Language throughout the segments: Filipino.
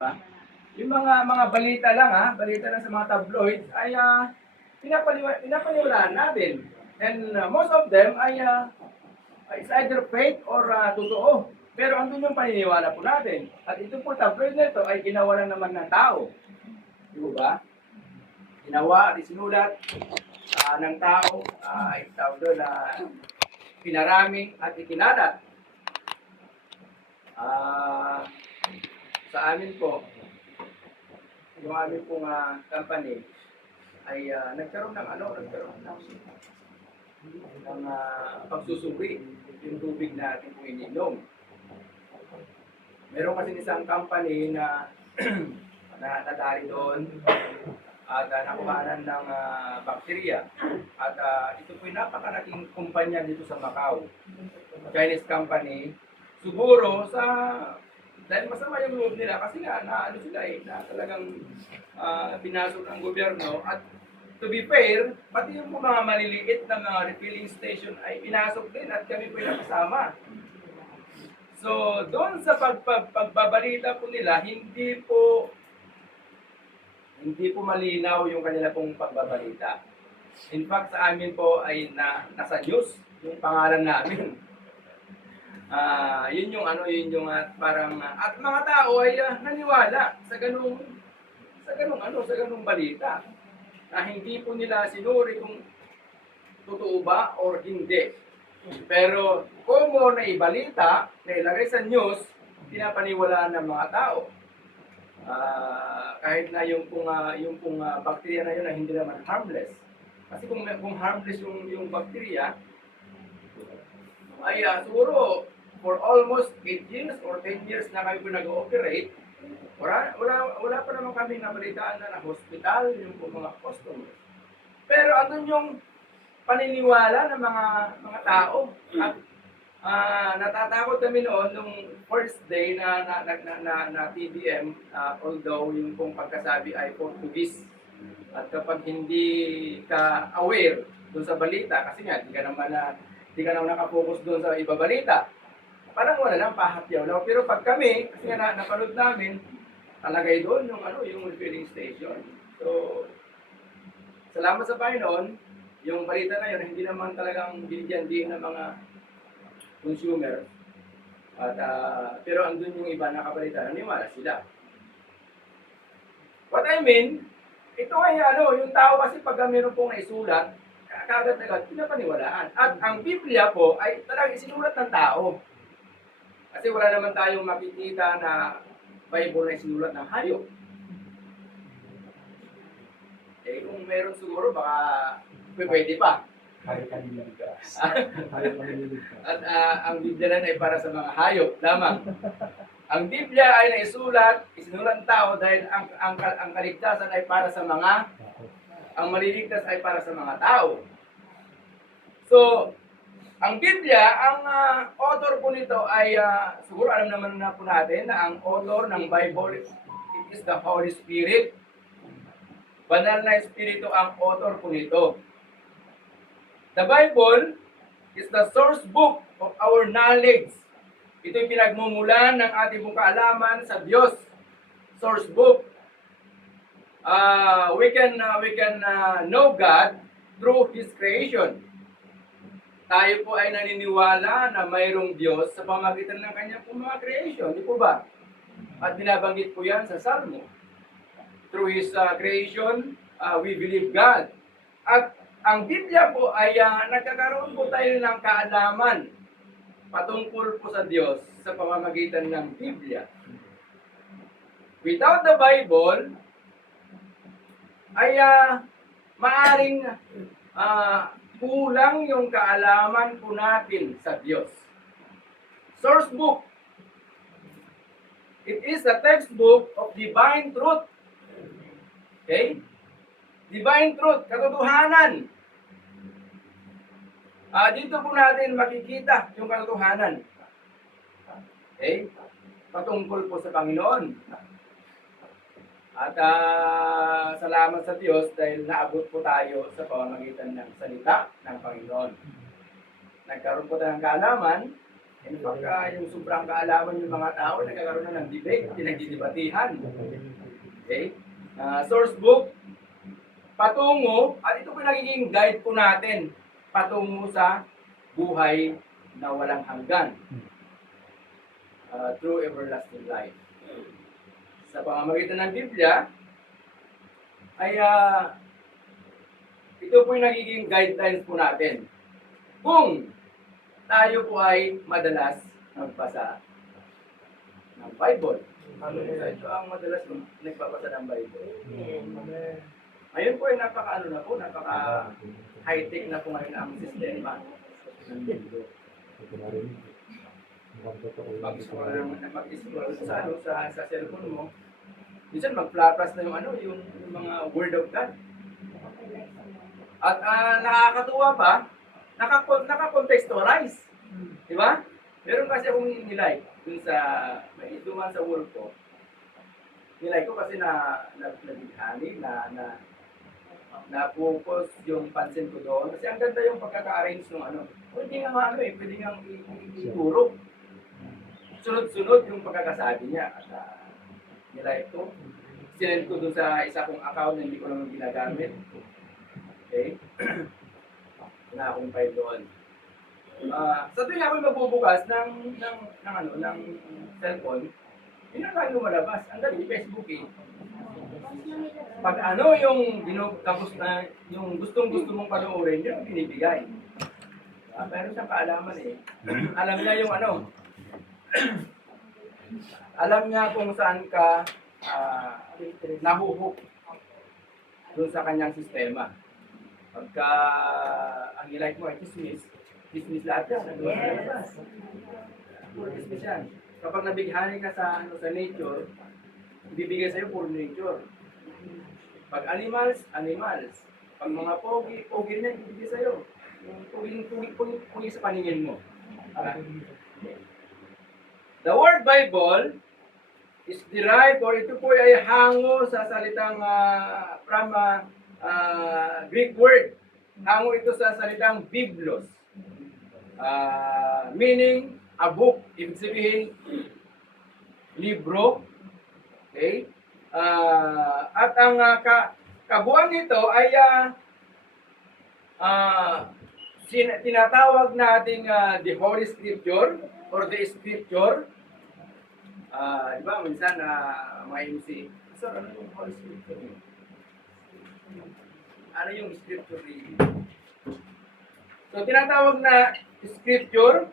Ba? Yung mga balita lang balita lang sa mga tabloids ay pinapaniwalaan natin. And most of them ay is either fake or totoo. Pero andun yung paniniwala po natin. At ito po tabloid na ito ay ginawa lang naman ng tao. Di ba? Ginawa at isinulat ng tao, tawag doon na pinaraming at ikinalat. Sa amin po, yung aming pong company ay nagkaroon ng pagsusuri yung tubig na ating po ininom. Meron kasi isang company na natadali doon at nakuhanan ng bakterya. At ito po yung napakalaking kumpanya dito sa Macau. Chinese company. Siguro dahil masama yung loob nila kasi nga na talagang pinasok ng gobyerno at to be fair, pati yung mga maliliit na mga refilling station ay pinasok din at kami po yung nakasama. So, doon sa pagbabalita po nila, hindi po malinaw yung kanila pong pagbabalita. In fact, sa amin po ay nasa news yung pangalan namin. Yun yung parang at mga tao ay naniwala sa ganung balita na hindi po nila sinuri kung totoo ba or hindi. Pero kung mo na ibalita, na ilagay sa news, pinapaniwalaan ng mga tao. Kahit na yung pong bacteria na yun na hindi naman harmless. Kasi kung harmless yung bacteria, ay siguro for almost 8 years or 10 years na kami po nag-ooperate, wala pa naman kami nabalitaan na hospital yung mga customers. Pero andun yung paniniwala ng mga tao at natatakot kami noon nung first day na TBM, although yung pong pagkasabi ay Portuguese. At kapag hindi ka aware doon sa balita, kasi nga di ka naman nakapokus doon sa ibabalita, parang wala lang, pahatyaw lang. Pero pag kami, kasi nga napanood namin, talagay doon yung refilling station. So, salamat sa Panginoon, yung balita na yun, hindi naman talagang binigyan din ng mga consumer. At, pero andun yung iba nakabalita, naniwala sila. What I mean, ito ay yung tao kasi pag meron pong naisulat, kagad-agad pinapaniwalaan. At ang Biblia po ay talagang isinulat ng tao. Kasi wala naman tayong makikita na Bible na sinulat ng hayop. Eh kung meron siguro, baka pwede pa. Hayop ang nililigtas. At ang Biblia na ay para sa mga hayop lamang. Ang Biblia ay isinulat ng tao dahil ang kaligtasan ay para sa ang maliligtas ay para sa mga tao. So, ang Biblia, ang author po nito ay, siguro alam naman na po natin na ang author ng Bible, it is the Holy Spirit. Banal na Espiritu ang author po nito. The Bible is the source book of our knowledge. Ito'y pinagmumulan ng ating pong kaalaman sa Diyos. Source book. We can know God through His creation. Tayo po ay naniniwala na mayroong Diyos sa pamagitan ng kanyang mga creation. Di po ba? At binabanggit po yan sa Salmo. Through His creation, we believe God. At ang Biblia po ay nagkakaroon po tayo ng kaalaman patungkol po sa Diyos sa pamamagitan ng Biblia. Without the Bible, ay maaring kulang yung kaalaman po natin sa Diyos. Source book. It is a textbook of divine truth. Okay? Divine truth, katotohanan. Dito po natin makikita yung katotohanan. Okay? Patungkol po sa Panginoon. At salamat sa Diyos dahil naabot po tayo sa pamamagitan ng salita ng Panginoon. Nagkaroon po tayo ng kaalaman In fact, yung sobrang kaalaman ng mga tao, nagkakaroon na ng debate, pinagdidebatihan. Okay? Source book, patungo, at ito po nagiging guide po natin, patungo sa buhay na walang hanggan. Through everlasting life. Sa pamamagitan ng Biblia, ay ito po yung nagiging guidelines po natin. Kung tayo po ay madalas nagbasa ng Bible. Ito ang madalas nagbabasa ng Bible. Ayun po ay napaka high-tech na po ngayon ang sistema. Mag-scroll sa cellphone mo, minsan mag-flash na yung mga word of God. At nakakatuwa pa, naka-contextualize. Di ba? Meron kasi akong nilike dun sa, may duman sa work ko. Nilike ko kasi nabighani, na-focus yung pansin ko doon. Kasi ang ganda yung pagkaka-arrange ng pwede nga pwede nga ituro. Sunod-sunod yung pagkakasabi niya. At nilike ko. Sinend ko dun sa isa kong account na hindi ko naman ginagamit. Okay? Na-compile doon. Sa tuwing ako'y magbubukas ng cellphone, yun ang kayo lumalabas. Ang dali, Facebook eh. Pag yung tapos na, yung gustong-gusto mong panoorin, yun ang binibigay. Meron siyang kaalaman eh. Alam niya yung alam niya kung saan ka nahuhook doon sa kanyang sistema. Pagka ang ilike mo ay dismiss lahat yan. Yes. Puro dismiss yan. Kapag nabighani ka sa nature, bibigay sa'yo puro nature. Pag animals. Pag mga pogi rin yan, bibigay sa'yo. Yung pogi sa paningin mo. The word Bible is derived, or ito po ay hango sa salitang from Greek word. Hango ito sa salitang Biblos. Meaning, a book. Ibig sabihin, libro. Okay? At ang kabuuan nito ay tinatawag nating the Holy Scripture or the Scripture. Di ba, minsan mga MC, sir, ano yung Holy Scripture? Ano yung Scripture reading? So, tinatawag na Scripture,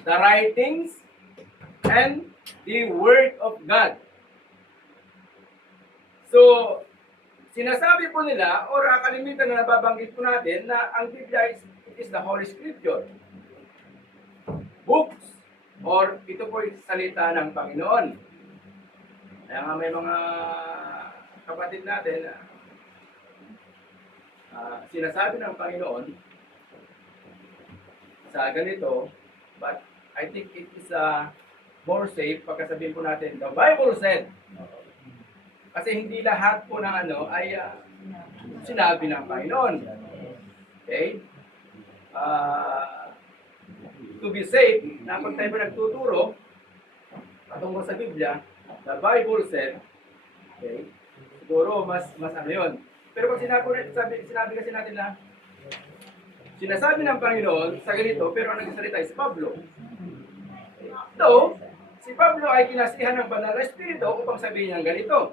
the writings, and the Word of God. So, sinasabi po nila, or kalimitan na nababanggit po natin, na ang Biblia is the Holy Scripture. Books, or ito po yung salita ng Panginoon. Kaya nga may mga kapatid natin na sinasabi ng Panginoon sa ganito, but I think it is more safe pagkasabihin po natin, the Bible said. Kasi hindi lahat po ng ay sinabi ng Panginoon. Okay? To be safe, na pag tayo pa nagtuturo patungkol sa Biblia, the Bible said, okay, siguro mas yun. Pero pag sinabi kasi natin na sinasabi ng Panginoon sa ganito, pero ang nagsasalita ay si Pablo. So, si Pablo ay kinasihan ng Banal na Espiritu upang sabihin niyang ganito.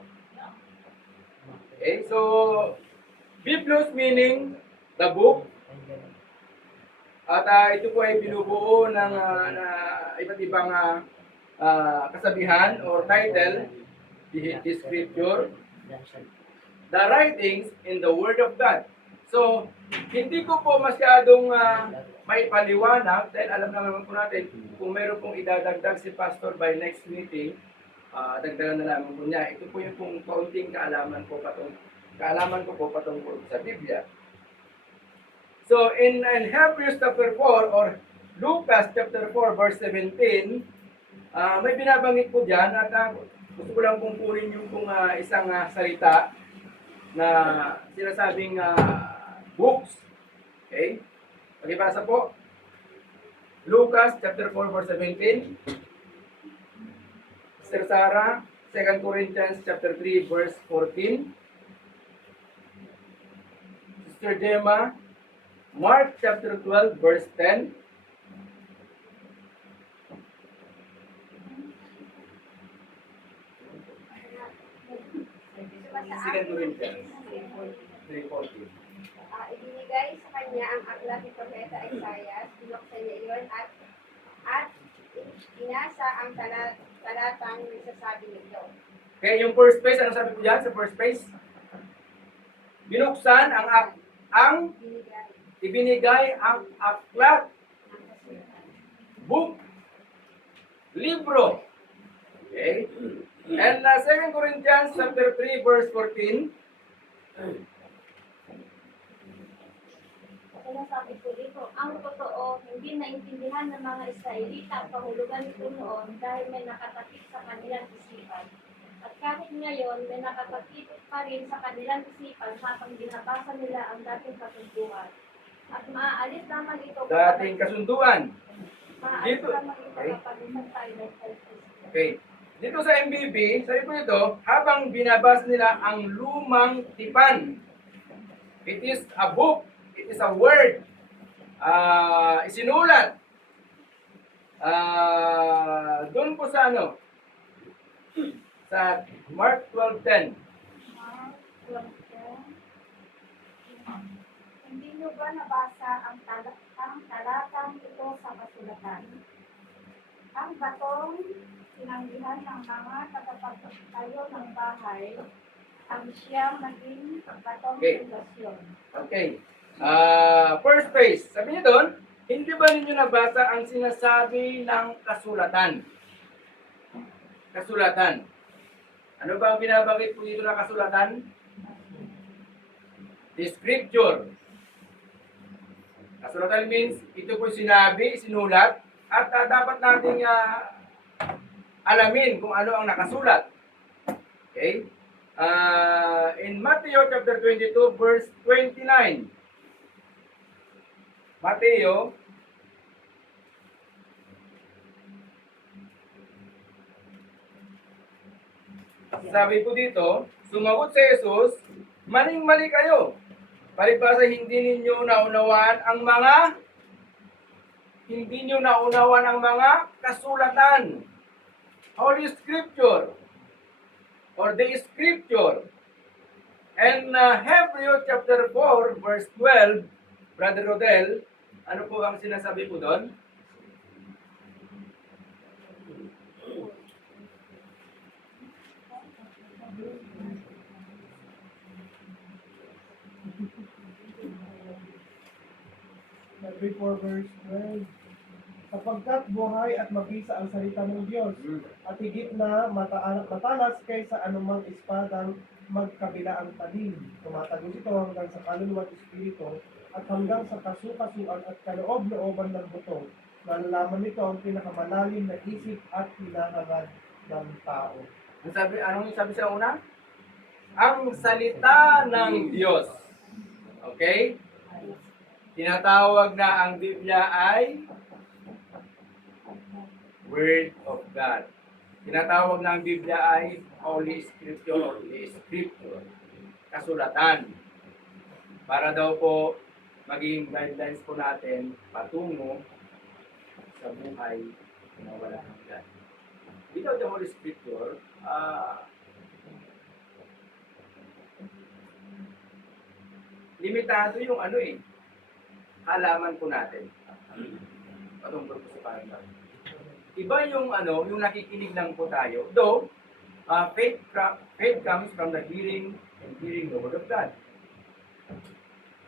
Okay, so, Biblos meaning the book. At ito po ay binubuo ng iba't ibang kasabihan or title, the Scripture, the writings in the Word of God. So, hindi ko po masyadong may paliwanag dahil alam naman po natin kung meron pong idadagdag si Pastor by next meeting, dagdagan na lamang po niya. Ito po yung pong kaunting kaalaman ko patungkol sa Biblia. So, in Hebrews chapter 4 or Lucas chapter 4 verse 17, may binabanggit po dyan at gusto ko lang pong kunin yung isang salita na sinasabing books. Okay? Pagibasa po. Lucas chapter 4 verse 17. Sister Sarah, 2 Corinthians chapter 3 verse 14. Sister Gemma, Mark chapter 12 verse 10. Second Corinthians 3:14. Ibinigay sa kanya ang aklat ni Propeta Isaiah, binuksan niya iyon at inasa ang talatang nagsasabi nito. Okay, yung first page, ano sabi ko dyan sa first page? Binuksan ang Binigay ibinigay ang aklat, ng kasulatan. book, libro. Okay? And 2 Corinthians chapter 3 verse 14. Sinasabi ko dito, ang totoo, hindi naintindihan ng mga Israelita ang kahulugan nito noon dahil may nakatakip sa kanilang isipan. At kahit ngayon, may nakatakip pa rin sa kanilang isipan habang binabasa nila ang dating kasunduan. At maaalis lamang ito Dating kasunduan. maaalis dito- lamang ito okay. kapag isang tayo ng Christ. Okay. Dito sa MBB, sabi po ito, habang binabasa nila ang lumang tipan. It is a book. It is a word. Isinulat. Doon po sa ano? Sa Mark 12:10. Hindi nyo ba nabasa ang talatang ito sa kasulatan? Ang batong sinanggihan ng mga tagapagtayo ng bahay ang siyang naging batong Okay. pundasyon. Okay. First page. Sabi niyo doon, hindi ba ninyo nabasa ang sinasabi ng kasulatan? Kasulatan. Ano ba ang binabanggit po dito na kasulatan? The scripture. Kasulatan means, ito po sinabi, sinulat, at dapat nating alamin kung ano ang nakasulat. Okay? In Matthew chapter 22 verse 29. Mateo sabi po dito, sumagot si Jesus, maling-mali kayo. Palibhasa hindi ninyo naunawaan ang mga kasulatan. Holy Scripture or the Scripture. And Hebrew chapter 4 verse 12, Brother Rodel, ano po ang sinasabi po doon? Hebrew 4 verse 12. Sapagkat buhay at mabisa ang salita ng Diyos, at higit na matalas kaysa anumang espadang magkabilaang talim. Tumatagos ito hanggang sa kaluluwa at espiritu, at hanggang sa kasukasuan at kaloob-looban ng buto. Nalalaman nito ang pinakamalalim na isip at hinahangad ng tao. Anong sabi sa una? Ang salita ng Diyos. Okay? Tinatawag na ang Biblia ay Word of God. Tinatawag na ang Biblia ay Holy Scripture or the Scripture. Kasulatan. Para daw po maging guidelines po natin patungo sa buhay na walang hanggan. Without the Holy Scripture, limitado yung halaman po natin. Patungkol po sa parang iba yung yung nakikinig lang po tayo. Though, faith comes from the hearing and hearing the Word of God.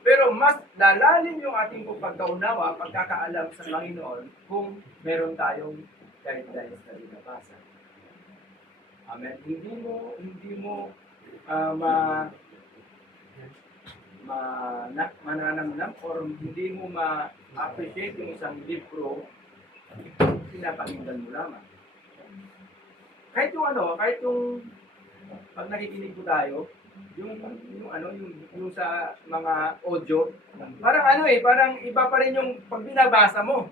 Pero mas lalalim yung ating pagkaunawa, pagkakaalam sa Panginoon kung meron tayong guidelines na binabasa. Amen. Hindi mo mananamnam or hindi mo ma-appreciate yung isang libro, pinapakinggan mo lamang. Kahit yung pag nakikinig po tayo, yung sa mga audio, parang parang iba pa rin yung pag binabasa mo.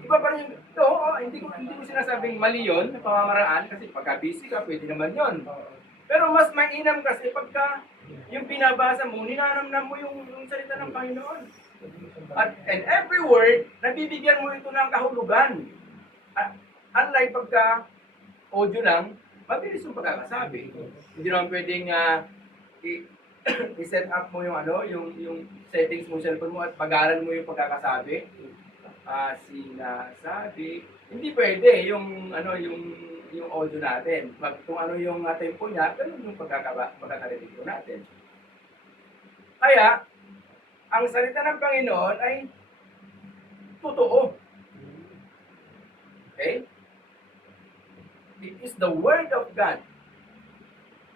Iba pa rin yung, ito, hindi ko sinasabing mali yun, na pamamaraan, kasi pagka busy ka, pwede naman yun. Pero mas mainam kasi pagka yung binabasa mo, ninanamnam mo yung salita ng Panginoon. And every word, nabibigyan mo ito ng kahulugan. Unlike pagka audio lang, mabilis yung pagkakasabi. Hindi naman pwedeng i-set up mo yung yung settings mo sa cellphone mo at pag-aral mo yung pagkakasabi. Sinasabi. Hindi pwede yung yung audio natin. Kung ano yung tempo niya, ganun yung pagkakarinig ko natin. Kaya, ang salita ng Panginoon ay totoo. Okay? It is the Word of God.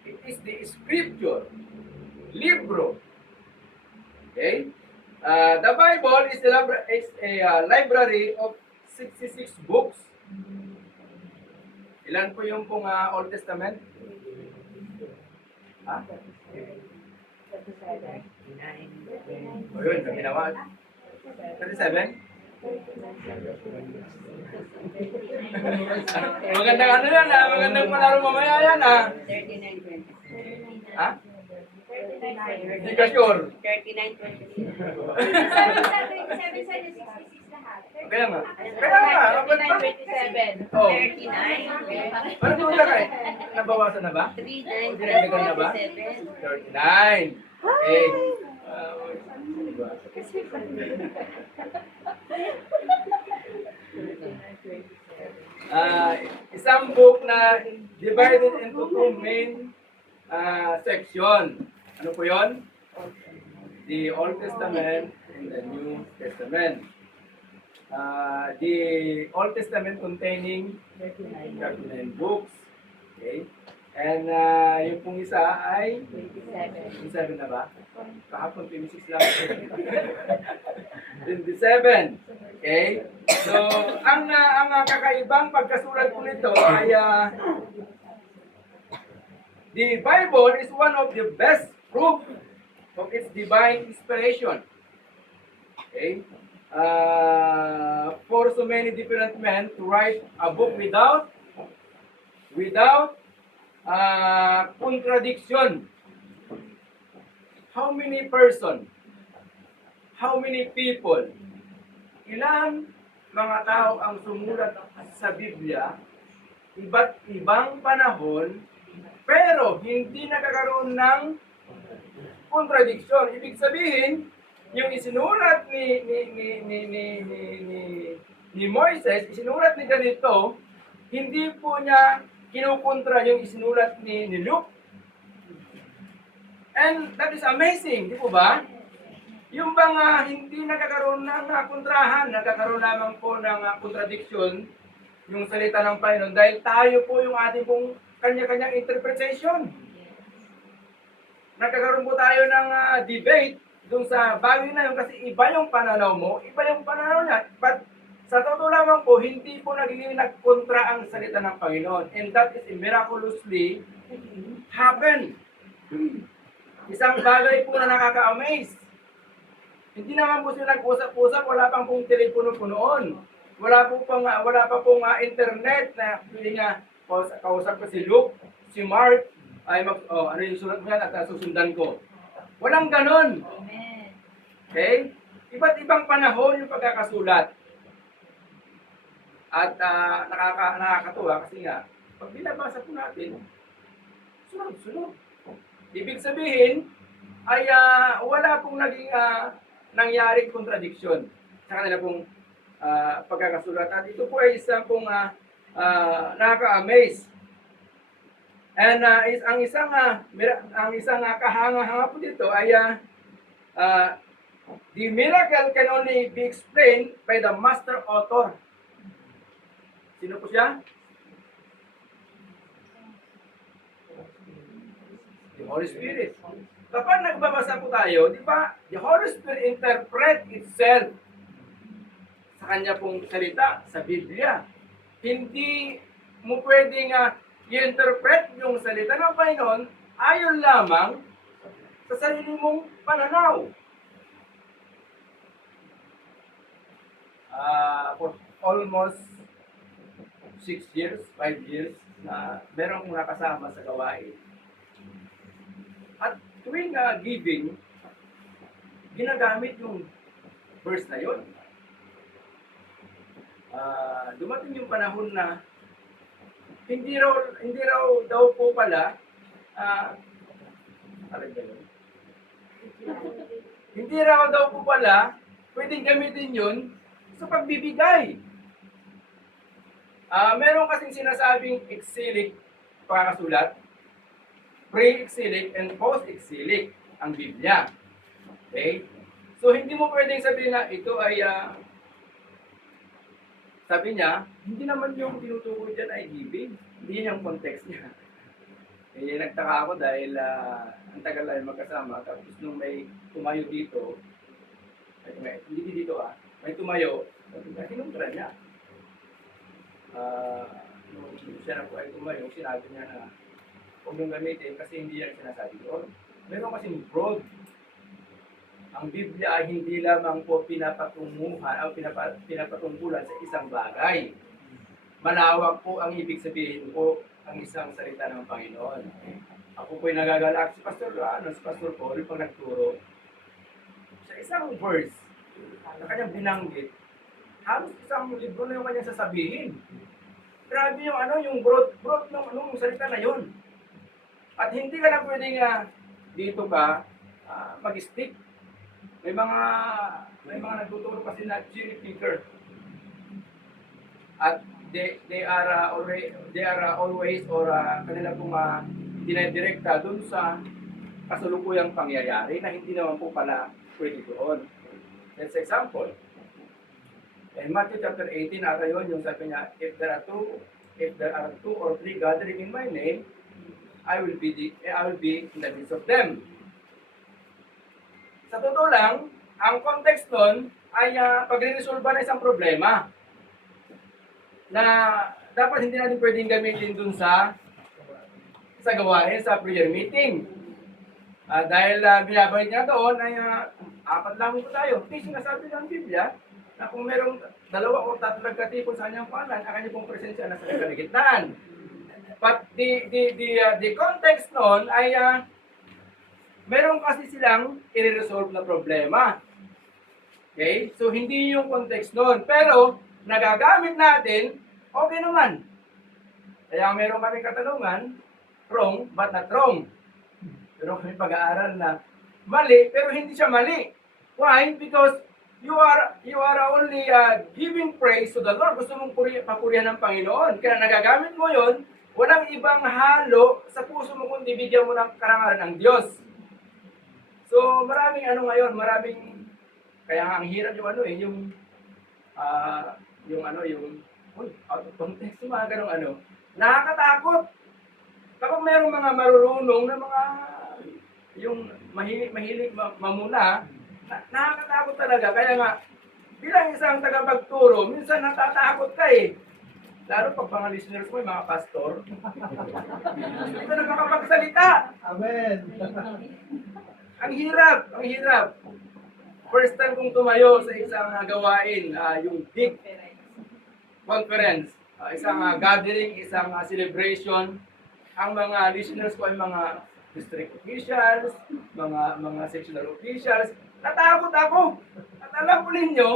It is the Scripture. Libro. Okay? The Bible is a library of 66 books. Ilan po yung Old Testament? Ha? O yun, ginawa. 37? Magandang yan magandang palaro mamaya yan 39:20. Ha? Hindi ka sure. 39:20. 7 66 lahat. Kaya nga. Kaya nga. 39:27. Oh. 39. Parang muna ka eh. Nabawasan na ba? 39:27. 39. Okay. Isang book na divided into two main section. Ano po yon? The Old Testament and the New Testament. The Old Testament containing 39 books. Okay? And yung pong isa ay 27 na ba? Kahapon 26 lang. 27. Okay? So, ang kakaibang pagkasulat po nito ay the Bible is one of the best proof of its divine inspiration. Okay? For so many different men to write a book without contradiction. How many person? How many people? Ilang mga tao ang sumulat sa Biblia, iba't ibang panahon, pero hindi nakakaroon ng contradiction. Ibig sabihin, yung isinulat ni Moises, isinulat ni ganito, hindi po niya kinukontra yung isinulat ni Luke. And that is amazing, di po ba? Yung bang hindi nakakaroon ng kontrahan, nakakaroon lamang po ng contradiction yung salita ng Panginoon dahil tayo po yung ating pong kanya-kanyang interpretation. Nagkakaroon po tayo ng debate dun sa bagay na yun kasi iba yung pananaw mo, iba yung pananaw niya. But sa totoo lamang po, hindi po naging nagkontra ang salita ng Panginoon. And that is miraculously happened. Isang bagay po na nakaka-amaze. Hindi naman po sila nag-usap-usap, wala pang pong telepono po noon. Wala pa pong internet na pwede nga kausap ko si Luke, si Mark, ano yung sulat mo yan at susundan ko. Walang ganon. Amen. Okay? Iba't ibang panahon yung pagkakasulat. At nakakatuwa kasi nga, pag binabasa po natin, sunod-sunod. Ibig sabihin, ay wala pong naging nangyaring contradiction sa kanila pong pagkakasulat. At ito po ay isang pong nakaka-amaze. And ang isang kahanga-hanga po dito ay the miracle can only be explained by the master author. Sino po siya? The Holy Spirit. Kapag nagbabasa po tayo, di ba, the Holy Spirit interpret itself sa kanya pong salita, sa Biblia. Hindi mo pwedeng i-interpret yung salita ng Panginoon ayon lamang sa sarili mong pananaw. almost 6 years, 5 years na meron akong nakasama sa gawain. At tuwing giving, ginagamit yung verse na yun. Dumating yung panahon na hindi raw daw po pala ano ba yun? Hindi raw daw po pala pwedeng gamitin yun sa pagbibigay. Meron kasing sinasabing exilic pakasulat, pre-exilic and post-exilic ang Biblia. Okay? So hindi mo pwedeng sabihin na ito ay sabi niya, hindi naman yung tinutukoy dyan ay giving. Hindi yan yung context niya. Nagtaka ako dahil ang tagal na magkasama. Tapos nung may tumayo dito, hindi dito may tumayo, kinuntra niya. Nung siya na po ay tumayo, sinabi niya na huwag mong gamitin kasi hindi yan sinasabi doon. Meron kasing broad. Ang Biblia ay hindi lamang po pinapatunguhan o pinapatungkulan sa isang bagay. Malawak po ang ibig sabihin po ang isang salita ng Panginoon. Ako po'y nagagalak si Pastor Paul pag nagturo sa isang verse na kanyang binanggit, halos isang libro na yung kanyang sasabihin. Grabe yung broad nung salita na yun. At hindi ka lang pwedeng dito ka mag-stick. May mga nagtuturo kasi na cherry picker. At they are always kanila pong dinedirekta dun sa kasalukuyang pangyayari na hindi naman po pala pwede doon. Let's example. In Matthew chapter 18, yun yung sabi niya, if there are two or three gathering in my name, I will be in the midst of them. Sa totoo lang, ang context nun ay pagre-resolve na isang problema na dapat hindi natin pwedeng gamitin dun sa gawain, sa prayer meeting. Dahil binabalik niya doon ay apat lang po tayo. Kasi sinasabi ng Biblia na kung merong 2 o 3 nagkatipon sa kanyang pangalan, ang kanyang pong presensya nasa kalagitnaan. But the context nun ay meron kasi silang i-resolve na problema. Okay? So, hindi yung context nun. Pero, nagagamit natin, okay naman. Kaya meron kami katanungan, wrong but not wrong. Pero kami pag-aaral na mali, pero hindi siya mali. Why? Because you are only giving praise to the Lord. Gusto mong papurihan ng Panginoon. Kaya nagagamit mo yon, walang ibang halo sa puso mo kundi bigyan mo ng karangalan ng Diyos. So, maraming kaya nga ang hirap yung out of context, yung mga ganong nakakatakot. Kapag mayroong mga marurunong na yung mahilig mamuna, nakakatakot talaga. Kaya nga, bilang isang tagapagturo, minsan natatakot ka eh. Lalo pag mga listeners mo, yung mga pastor, hindi ka na makapagsalita. Amen. Ang hirap. First time kong tumayo sa isang gawain, yung big conference, isang gathering, isang celebration. Ang mga listeners ko ay mga district officials, mga sectional officials. Natakot ako. At alam ko ninyo,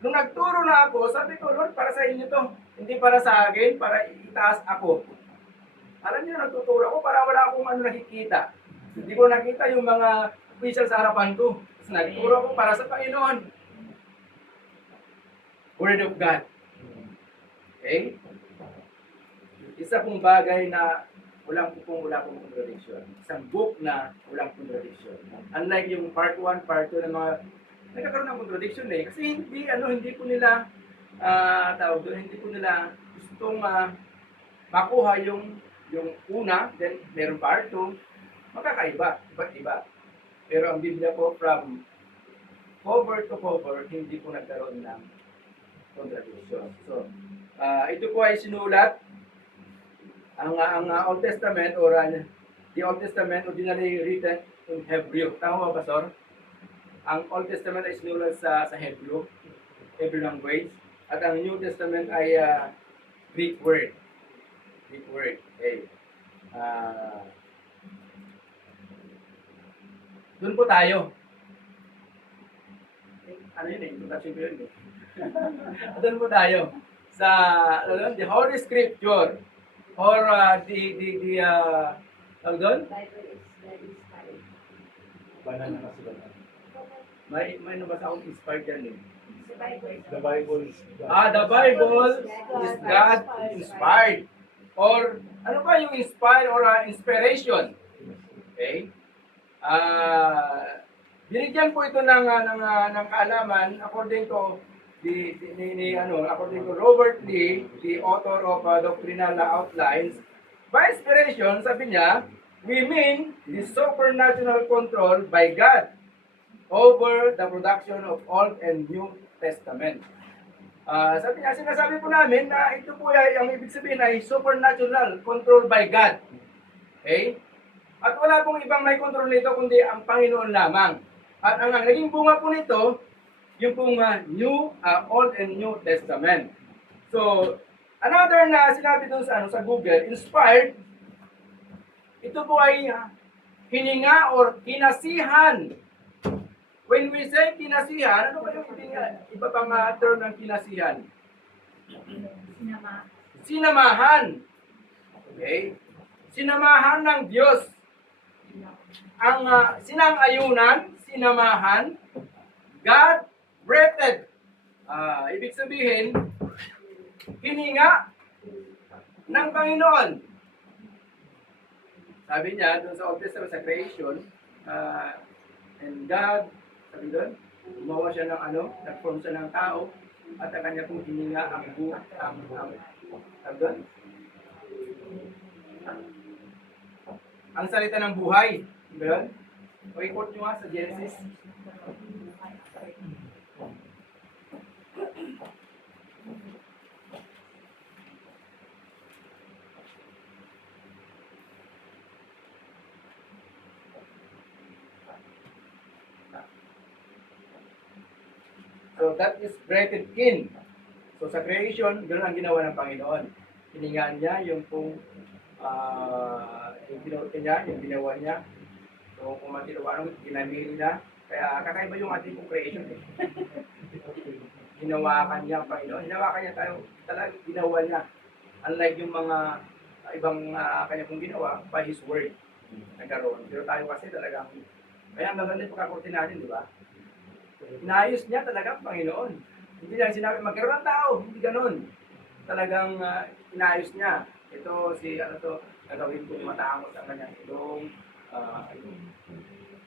nung nagturo na ako, sabi ko, Lord, para sa inyo to. Hindi para sa akin, para itaas ako. Alam niyo, nagtuturo ako para wala akong nakikita. Hindi ko nakita yung mga official sa harapan ko. Tapos nagturo ako para sa Panginoon. Word of God. Okay? Isa pong bagay na wala pong contradiction. Isang book na walang contradiction. Unlike yung part 1, part 2 ng mga nagkakaroon ng contradiction eh. Kasi hindi po nila hindi po nila gustong makuha yung una, then meron part 2, magkakaiba, iba't iba. Pero ang Biblia po from cover to cover, hindi po nagkaroon ng contradiction. So, ito po ay sinulat ang Old Testament or the Old Testament originally written in Hebrew. Tama ba, Pastor? Ang Old Testament ay sinulat sa Hebrew language. At ang New Testament ay Greek word. Greek word. Okay. Doon po tayo. Ano yun eh? Introduction ko yun eh. Doon po tayo. Sa the Holy Scripture or tawag doon? Bible is very inspired. May nabasa akong inspired yan eh. The Bible is The Bible is The Bible is God inspired. Or ano ba yung inspired or inspiration? Okay? Binigyan po ito ng kaalaman according to according to Robert Lee, the author of Doctrinal Outlines. By inspiration, sabi niya, we mean the supernatural control by God over the production of Old and New Testament. Sabi niya, sinasabi po namin na ito po ay, ang ibig sabihin ay supernatural, controlled by God. Okay? At wala pong ibang may control nito kundi ang Panginoon lamang. At ang naging bunga po nito, yung pong Old and New Testament. So, another na sinabi doon sa Google, inspired, ito po ay hininga or kinasihan. When we say kinasihan, ano ba yung iba pang term ng kinasihan? Sinamahan. Okay? Sinamahan ng Diyos. Ang sinang-ayunan, sinamahan, God breathed. Ibig sabihin, hininga ng Panginoon. Sabi niya, doon sa Old Testament, sa creation, and God, sabi doon, gumawa siya ng nag-form siya ng tao, at ang kanya pong hininga sabi doon, ang salita ng buhay. Diba yun? Record nyo nga sa Genesis. So that is breathed in. So sa creation, ganoon ang ginawa ng Panginoon. Hiningaan niya yung pong yung ginawa niya. So kung matinawa ginamili niya. Kaya kakaiba yung ating pong creation eh. Ginawakan niya ang Panginoon. Ginawakan niya tayo. Talagang ginawa niya. Unlike yung mga ibang kanya pong ginawa by His Word. Nagkaroon. Pero tayo kasi talagang, kaya ang maganda yung pagkakurti natin, di ba? Inayos niya talaga ang Panginoon. Hindi lang sinabi, magkaroon ng tao. Hindi ganun. Talagang inayos niya. Ito, nagawin kong matangos ang kanyang ilong.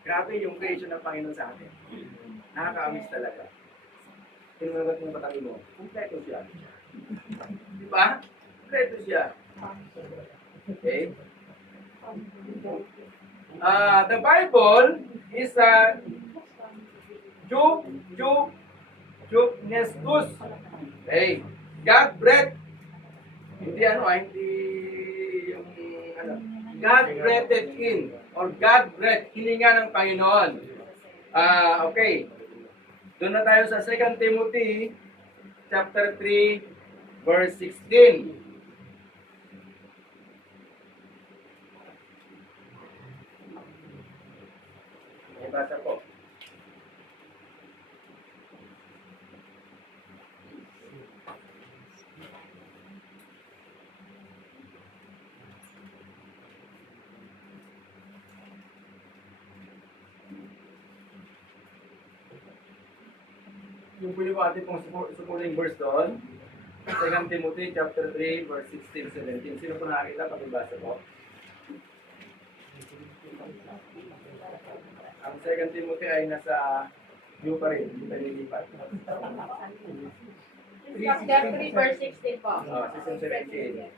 Grabe yung creation ng Panginoon sa atin. Nakaka-amis talaga. Tinunagat mo yung patabi mo. Kumpleto siya. Di ba? Kumpleto siya. Okay? The Bible is Nestus. Okay. God breathed. Hindi hindi yung God breathed in or God breathed, hininga ng Panginoon. Okay. Doon na tayo sa 2 Timothy chapter 3 verse 16. Basa po. Yung po yung ating pong supporting verse doon. 2 Timothy chapter 3 verse 16-17. Sino po nakakita? Pakibasa po. Ang 2 Timothy ay nasa New pa rin. Hindi pa nilipat. Chapter 3, verse 16 po. 16-17.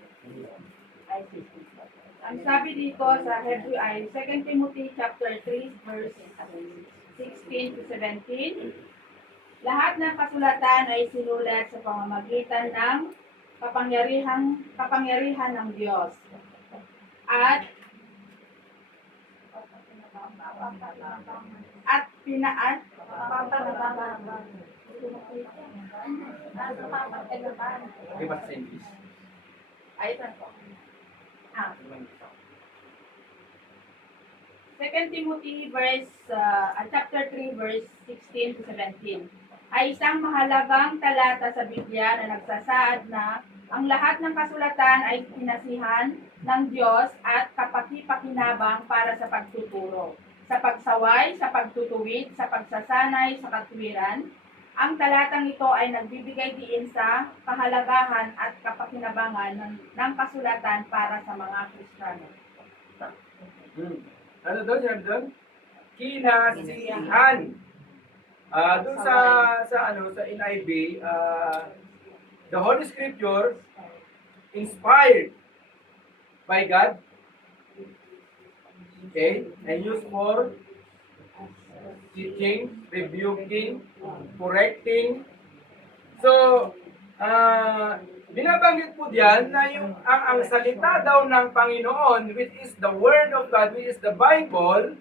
Ang sabi dito sa Hebrew ay 2 Timothy chapter 3, verse 16 to 17. Lahat ng kasulatan ay sinulat sa pamamagitan ng kapangyarihan ng Diyos. At Nasa kapagkailaban. Okay ba sa English? Ay, ito po. Second Timothy chapter 3 verse 16 to 17 ay isang mahalagang talata sa Biblia na nagsasaad na ang lahat ng kasulatan ay pinasihan ng Diyos at kapakipakinabang para sa pagtuturo, sa pagsaway, sa pagtutuwid, sa pagsasanay, sa katwiran. Ang talatang ito ay nagbibigay diin sa kahalagahan at kapakinabangan ng kasulatan para sa mga Kristiyano. Ano doon? Sinabi doon? Kinasihan. Doon sa NIV, the Holy Scripture inspired by God, okay, and used for teaching, rebuking, correcting. So, binabanggit po diyan na ang salita daw ng Panginoon, which is the Word of God, which is the Bible,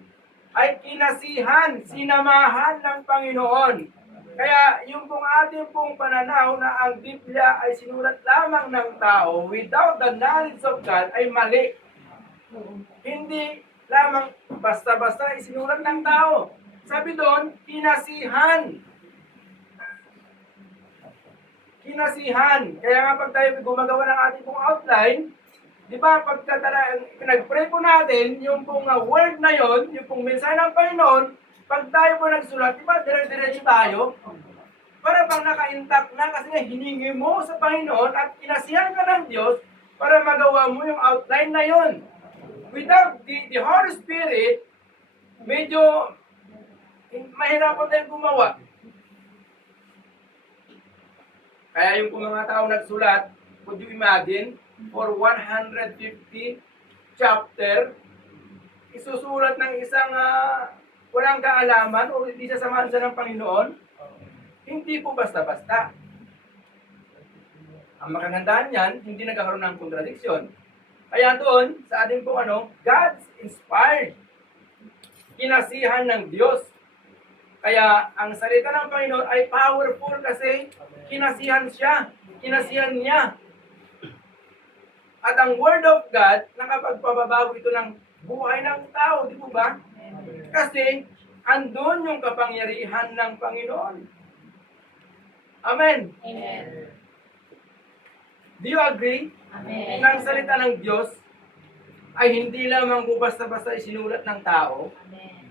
ay kinasihan, sinamahan ng Panginoon. Kaya yung pong ating pong pananaw na ang Biblia ay sinulat lamang ng tao without the knowledge of God ay mali. Hindi lamang basta-basta isinulat ng tao. Sabi doon, kinasihan. Kinasihan. Kaya nga pag tayo gumagawa ng ating pong outline, di ba, pagka nag-pray po natin, yung pong word na yon, yung pong mensahe ng Panginoon, pag tayo po nagsulat, di ba, dire-diretso tayo, para bang naka-intact na kasi nga hiningi mo sa Panginoon at kinasihan ka ng Diyos para magawa mo yung outline na yon. Without the Holy Spirit, medyo mahirapan tayong gumawa. Kaya yung kung mga tao nagsulat, could you imagine, for 150 chapter, isusulat ng isang walang kaalaman o hindi siya samahan siya ng Panginoon? Hindi po basta-basta. Ang makagandaan niyan, hindi nagkakaroon ng kontradiksyon. Kaya doon, sa ating pong God's inspired, kinasihan ng Diyos. Kaya ang salita ng Panginoon ay powerful kasi kinasihan siya, kinasihan niya. At ang Word of God, nakapagpababago ito ng buhay ng tao, di po ba? Kasi andun yung kapangyarihan ng Panginoon. Amen. Amen. Do you agree? Amen. Na ang salita ng Diyos ay hindi lamang po basta-basta isinulat ng tao, Amen.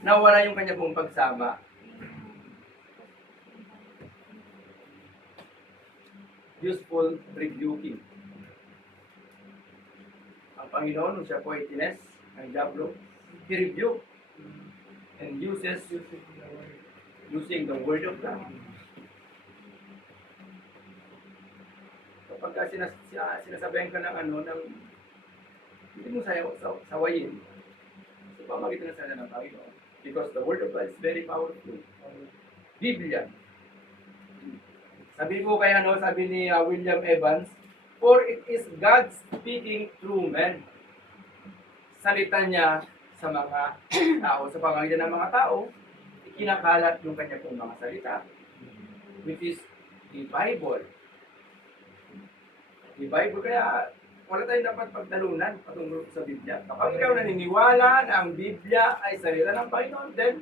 na wala yung kanya pong pagsama. Useful rebuking. Ang Panginoon, nung siya po ay tines ng diablo, he rebuked and using the word of God. Kapag sinasabihan ka ng hindi mo sawayin, sa pamagitan ng salita ng Panginoon. Because the word of God is very powerful. Biblia. Sabi po kaya sabi ni William Evans, for it is God speaking through men. Salita niya sa mga tao, sa pamagitan ng mga tao, ikinakalat yung kanya pong mga salita, which is the Bible. The Bible, kaya wala tayong dapat pagtalunan patungkol sa Biblia. Kapag ikaw naniniwala na ang Biblia ay salita ng Panginoon, then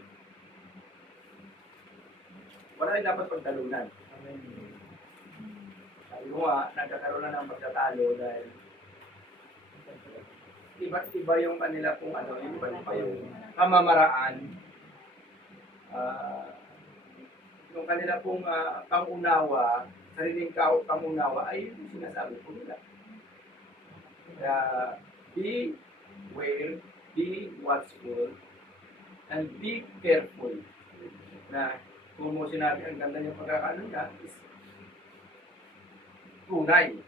wala tayong dapat pagtalunan. Sabi mo nga, nagkakaroon na ng pagtatalo dahil iba't iba yung kanila kung iba't iba yung pamamaraan. Yung kanila pong pangunawa, sariling pangunawa ay yung sinasabi po nila. Kaya, beware, be watchful, and be careful. Na kung mo sinabi, ang ganda niyang pagkakaano niya is tunay.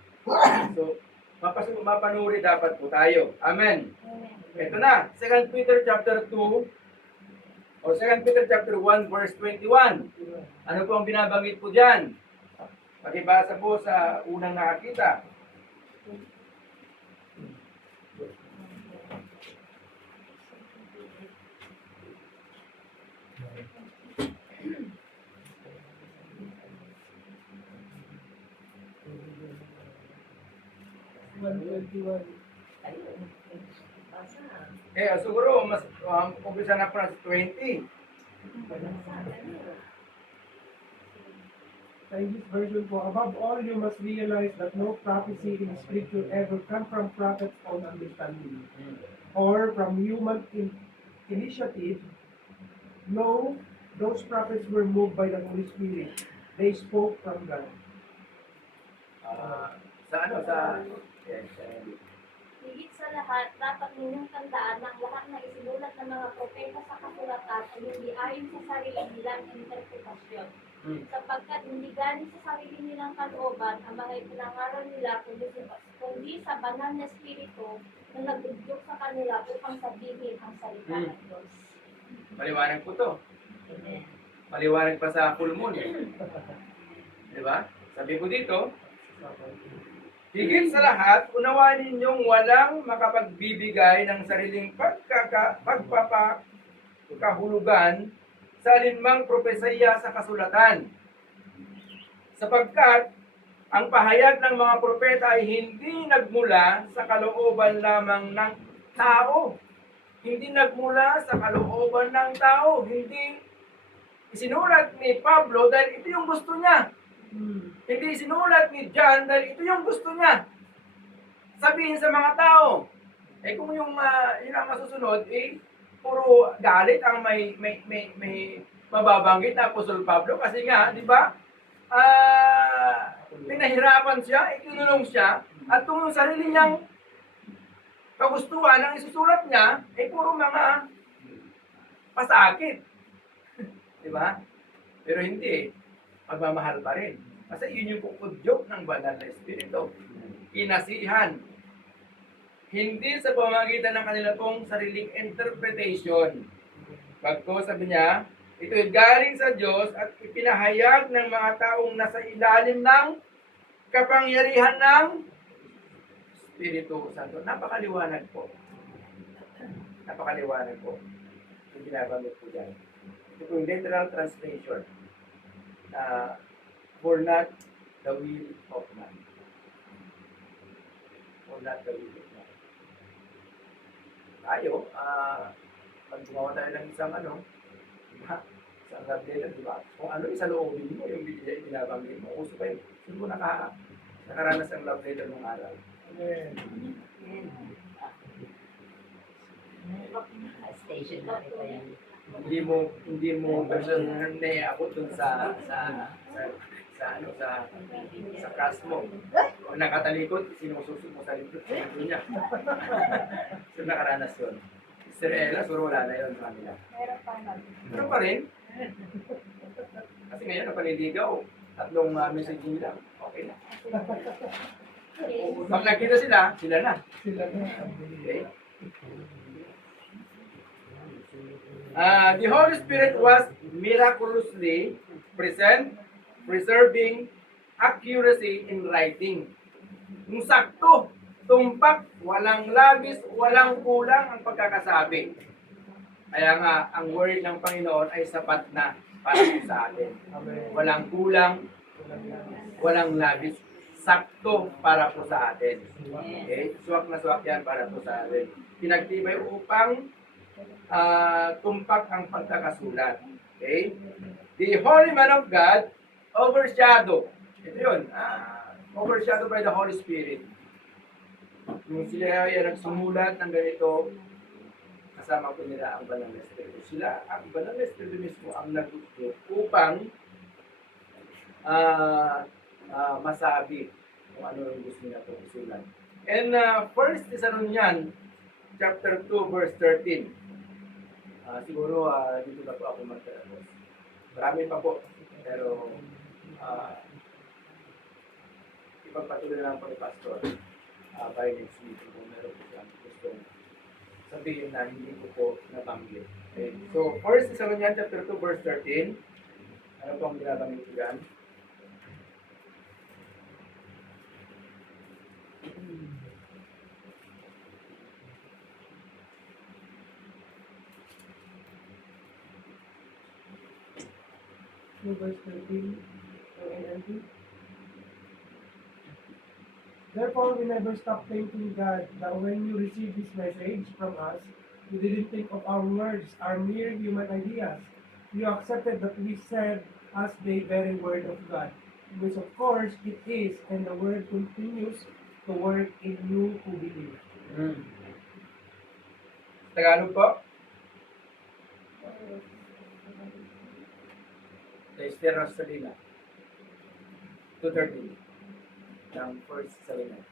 So, mapanuri dapat po tayo. Amen. Ito na, 2 Peter chapter 2, o 2 Peter chapter 1, verse 21. Ano po ang binabanggit po dyan? Pakibasa po sa unang nakakita. 21. Siguro, mas umpisa na po na sa 20. Sa English version po, above all, you must realize that no prophecy in Scripture ever come from prophets' own understanding or from human initiative. No, those prophets were moved by the Holy Spirit. They spoke from God. Yes, Higit sa lahat, dapat ninyong tandaan na ang lahat ng isinulat ng mga propeta sa kasulatan ay hindi ayon sa sarili nilang interpretasyon. Sapagkat hindi galing sa sarili nilang kalooban ang mga ipinangaral nila kundi sa banal na espiritu na nagudyok sa kanila upang sabihin ang salita ng Diyos. Maliwanag po to. Maliwanag pa sa full moon. Di ba? Sabi ko dito, higit sa lahat, unawain ninyong walang makapagbibigay ng sariling pagpapakahulugan sa alinmang propesya sa kasulatan. Sapagkat ang pahayag ng mga propeta ay hindi nagmula sa kalooban lamang ng tao. Hindi nagmula sa kalooban ng tao. Hindi isinulat ni Pablo dahil ito yung gusto niya. Hindi sinulat ni John dahil ito yung gusto niya. Sabihin sa mga tao. Kung yun ang masusunod, puro galit ang may mababanggit na Apostol Pablo. Kasi nga, di ba, pinahirapan siya, ikinulong siya, at kung yung sarili niyang kagustuhan ang isusulat niya, puro mga pasakit. Di ba? Pero hindi. Pagmamahal pa rin. Kasi yun yung kukudyok ng banal na espiritu. Inasihan. Hindi sa pamamagitan ng kanila pong sariling interpretation. Pagko sabi niya, ito ay galing sa Diyos at ipinahayag ng mga taong nasa ilalim ng kapangyarihan ng Espiritu Santo. Napakaliwanag po. Napakaliwanag po. Yung binabanggit po dyan. Ito yung literal translation. For not the will of man. For not the will of man. Tayo, pag gumawa tayo ng isang isang love letter, di ba? Kung ano isa loobin mo, yung binabanggit mo, uso pa yun. Sino mo nakaranas ang love letter ng araw? Amen. Stationary pa yan. Hindi mo personal na ako dun sa crush mo. O nakatalikod, sinususok mo sa likod niya. So nakaranas yun. Sister Ella, suro wala na yun sa kanila. Meron pa rin. Kasi ngayon, napaliligaw. 3 messaging lang. Okay na. Pag nakita sila na. Sila na. Okay. The Holy Spirit was miraculously present, preserving accuracy in writing. Yung sakto, tumpak, walang labis, walang kulang ang pagkakasabi. Kaya nga, ang word ng Panginoon ay sapat na para sa atin. Amen. Walang kulang, walang labis, sakto para po sa atin. Okay? Swak na swak yan para po sa atin. Pinagtibay upang tumpak ang pagkakasulat. Okay? The Holy Man of God overshadow. Ito yun. Overshadow by the Holy Spirit. Yung sila ay nagsumulat ng ganito, kasama po nila ang Banal na Espiritu. Sila, ang Banal na Espiritu mismo ang nagtuturo upang masabi kung ano yung gusto nila po isulat. And 1 Thessalonians chapter 2 verse 13. Siguro dito na po ako magtatapos. Marami pa po. Pero ipagpatuloy na lang po ni Pastor by next week kung meron po siyang gustong sabihin na hindi ko po nabanggit. Okay. So, 1 Thessalonians chapter 2 verse 13. Ano po ang binabanggit ko dyan? Verse 13. So, NLT. Therefore, we never stop thanking God that when you received this message from us, you didn't think of our words, our mere human ideas. You accepted that we said as the very word of God, which of course it is, and the word continues to work in you who believe. Tagalog po? Sa Esther Rosalina. 2:30. Ng first Salina.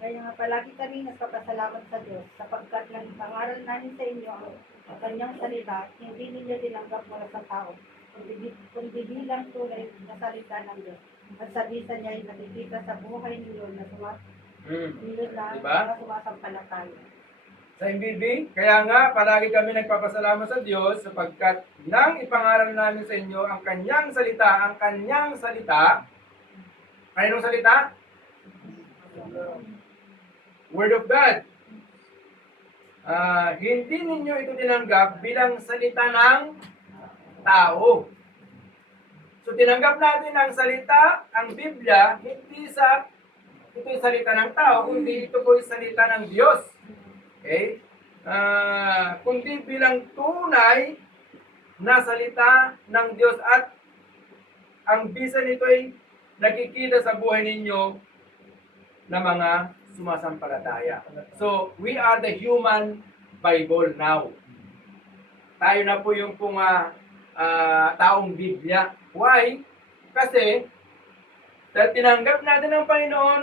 Kaya nga palagi kami nagpapasalamat sa Diyos sapagkat nang pangaral namin sa inyo ang kanyang salita, hindi ninyo tinanggap mula sa tao, kundi bilang tunay na salita ng Diyos. At sa bisa niya ay nakikita sa buhay ninyo na Diba? sumasampalataya. Sa MBB, kaya nga palagi kami nagpapasalamat sa Diyos sapagkat nang ipangaral namin sa inyo ang kanyang salita, kaninong salita? Word of God. Hindi ninyo ito tinanggap bilang salita ng tao. So tinanggap natin ang salita, ang Biblia, hindi sa ito'y salita ng tao, kundi ito po'y salita ng Diyos. Okay? Kundi bilang tunay na salita ng Diyos at ang bisa nito ay nakikita sa buhay ninyo na mga sumasampalataya. So, we are the human Bible now. Tayo na po yung taong Biblia. Why? Kasi, dahil tinanggap natin ng Panginoon,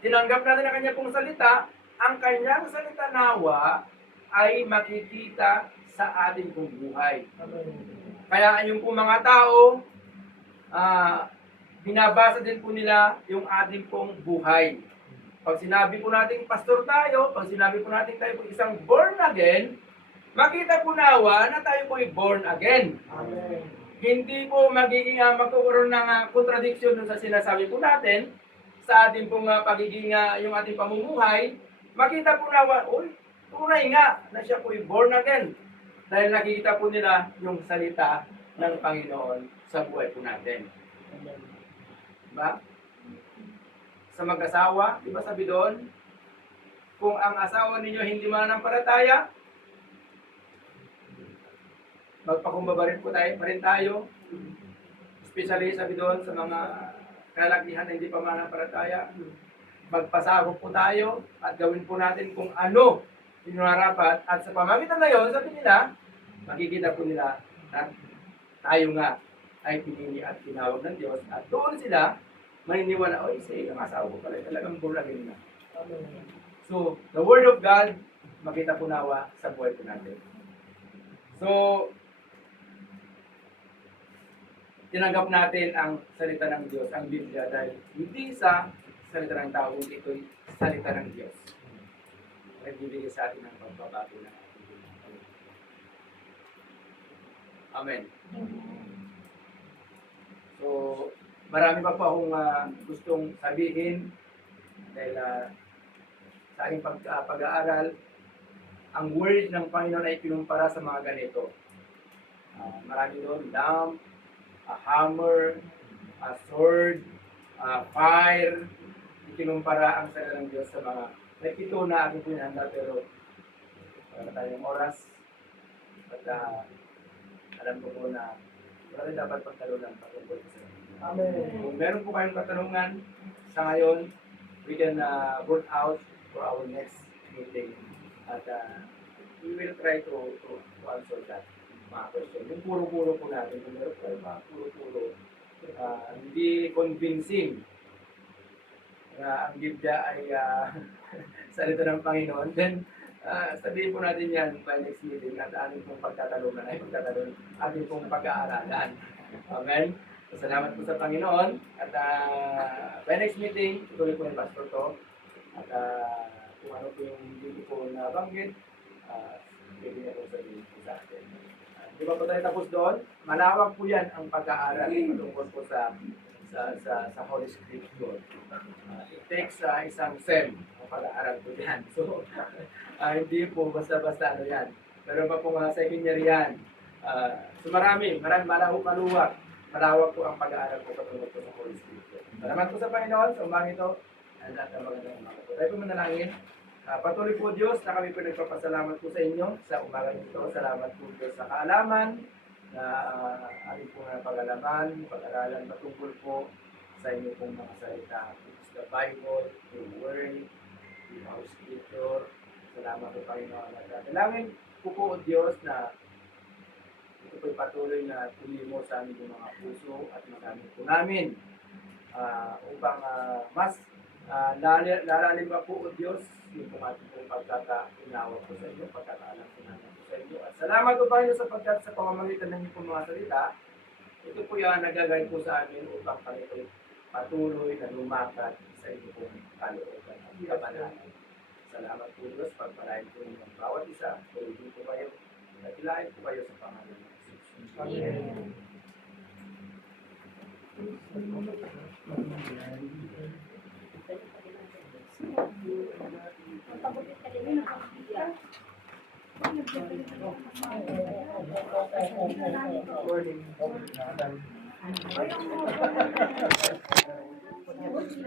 tinanggap natin ang kanya pong salita, ang kanyang salita nawa ay makikita sa ating pong buhay. Kaya yung pong mga tao, binabasa din po nila yung ating pong buhay. Pag sinabi po natin pastor tayo, pag sinabi po natin tayo po isang born again, makita po nawa na tayo po ay born again. Amen. Hindi po magiging magkakaroon ng contradiction dun sa sinasabi po natin sa ating pong pagiging yung ating pamumuhay. Makita po nawa, tunay nga na siya po ay born again. Dahil nakikita po nila yung salita ng Panginoon sa buhay po natin. Diba? Sa mag-asawa, di ba sabi doon, kung ang asawa ninyo hindi mananampalataya, magpakumbaba rin po tayo, pa rin tayo. Especially sabi doon sa mga kalalakihan na hindi pa mananampalataya, magpasabog po tayo at gawin po natin kung ano yung narapat. At sa pamamagitan na yun, sabi nila, makikita po nila na tayo nga ay pinili at tinawag ng Diyos. At doon sila maniniwala, ang asawa ko pala talagang born again na. So, the Word of God, makita po nawa sa buhay po natin. So, tinanggap natin ang salita ng Diyos, ang Biblia, dahil hindi sa salita ng tao, ito'y salita ng Diyos. Nagbibigay sa atin ng pagbabago ng ating buhay. Amen. So, marami pa po akong gustong sabihin dahil sa aking pag-aaral, ang word ng Panginoon ay kinumpara sa mga ganito. Marami doon, lamp, a hammer, a sword, fire. Kinumpara ang salita ng Diyos sa mga ito na aking pinahanda pero wala tayong oras at alam ko po na wala dapat pagtalunan patungkol sa Amen. kung meron po kayong katanungan sa ngayon, we can work out for our next meeting. At we will try to answer that mga question. Yung puro-puro po natin, kung meron po mga puro-puro, hindi convincing na ang Biblia ay salita ng Panginoon, then sabihin po natin yan by next meeting at ating pong pagtatalungan ay ating pong pag-aaralan. Amen? Salamat po sa Panginoon at by next meeting, tuloy po yung pastor to at kung ano po yung hindi po nabanggit, pwede niya po sabihin po sa atin. Di ba po tayo tapos doon? Malawak po yan ang pag-aaral tungkol po sa Holy Scripture. It takes isang SEM ang pag-aaral po yan. So, hindi po basta-basta ano yan. Meron pa po mga second year yan. So marami, maluwag. Malawak po ang pag-aaral ko patungkol po sa Holy Spirit. Salamat po sa Panginoon sa umaga ito. Ang lahat ng magandang umaga po. Tayo po manalangin. Patuloy po Diyos na kami po nagpapasalamat po sa inyo sa umaga nito. Salamat po Diyos sa kaalaman na aming po na pag-alaman, pag-aralan patungkol po sa inyo pong mga salita. It's the Bible, the Word, the House Scripture. Salamat po Panginoon. Dalangin po po o Diyos na ito po'y patuloy na tuloy mo sa aming mga puso at magamit po namin upang mas lalalim pa po o Diyos yung ating pong pagkakaunawa po sa inyo, pagkakaalam po namin po sa inyo. At salamat po Panginoon sapagkat sa pamamagitan ng inyong mga salita, ito po yung nagagay po sa amin upang kami po'y patuloy na lumakat sa inyong pong kalooban at kabanalan. Salamat po Diyos, pagpalain po ninyo ang bawat isa, pulugin po kayo, at ilahin po kayo sa pangalan ng Jesus. Amen. Morning.